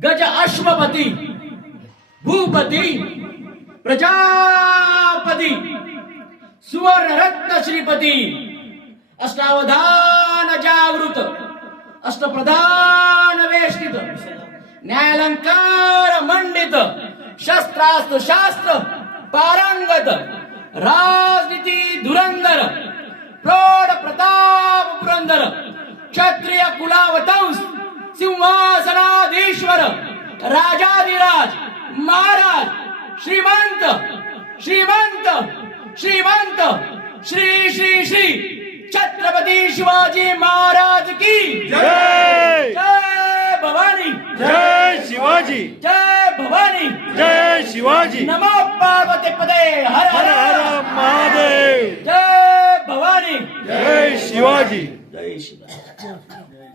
गज अश्वपती भूपती प्रजापती सुवर्ण रत्न श्रीपती अष्टावधान जागृत अष्टप्रधान वेष्टित न्यायालंकार मंडित शस्त्रास्त्र शास्त्र पारंगत राजनीती धुरंधर प्रौढ प्रताप पुरंदर क्षत्रिय कुलावतंस सिंहासनाधीश्वर राजाधिराज महाराज श्रीमंत श्रीमंत श्रीमंत श्री श्री श्री छत्रपती शिवाजी महाराज की जय जय भवानी जय शिवाजी जय भवानी जय शिवाजी नमो पार्वती पदे हर हर हर हर महादेव जय भवानी जय शिवाजी जय शिवाजी